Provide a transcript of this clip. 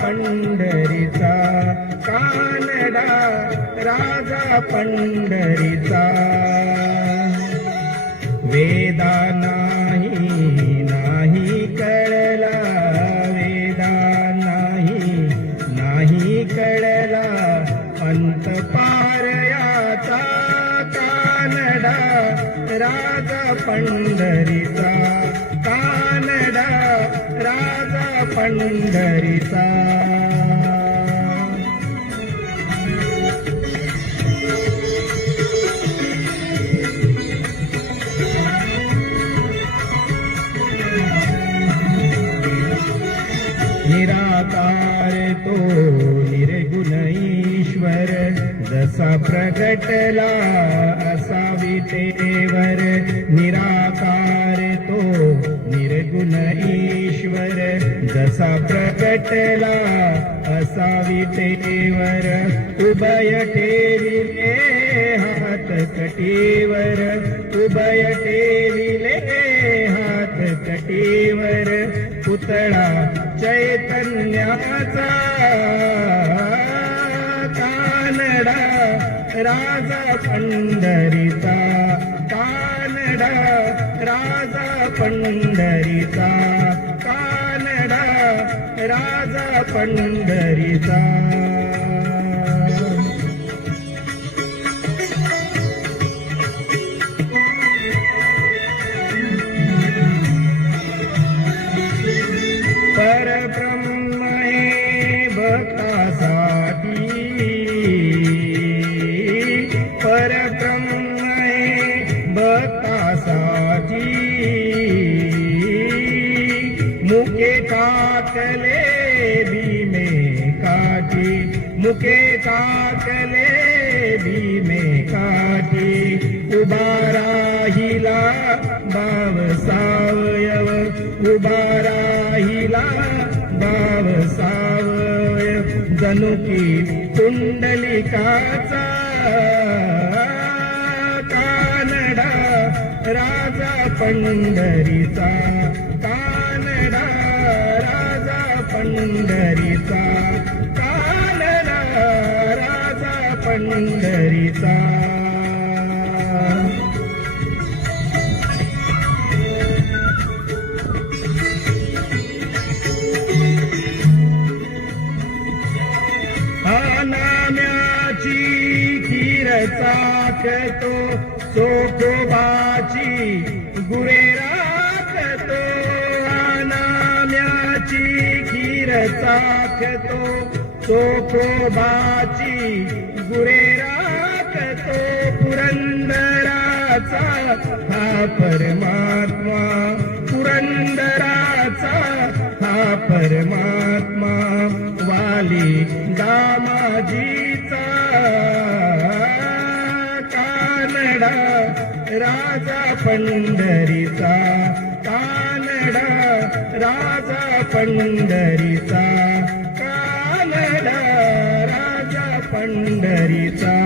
पंढरीचा, कानडा राजा पंढरीचा. वेदा नाही कळला, वेदा नाही कळला, अंत पारयाचा, कानडा राजा पंढरीचा, कानडा राजा पंढरीचा. निराकार तो निर्गुण ईश्वर, जसा प्रगटला असा विटेवर. निराकार तो निर्गुण ईश्वर, जसा प्रगटला असा विटेवर. उभय ठेविले हात कटीवर, उभय ठेविले हात कटीवर. पुतळा चैतन्याचा, कानडा राजा पंढरीचा, कानडा राजा पंढरीचा, कानडा राजा पंढरीचा. परब्रह्म हे भक्तासाठी, परब्रह्म हे भक्तासाठी. मुके टाकले भीमे काठी, मुके टाकले भीमे काठी. उभा राहिला भाव सावयव, उभा राहिला भाव सावयव. जणू की कुंडलिकाचा, कानडा राजा पंढरीचा, कानडा राजा पंढरीचा, कानडा राजा पंढरीचा. नाम्याची खीर चाखतो, चोखोबाची गुरे राखतो. नाम्याची खीर चाखतो, चोखोबाची गुरे राखतो. पुरंदराचा हा परमात्मा, पुरंदराचा हा परमात्मा. वाली दामाजीचा, कानडा राजा पंढरीचा, कानडा राजा पंढरीचा, कानडा राजा पंढरीचा.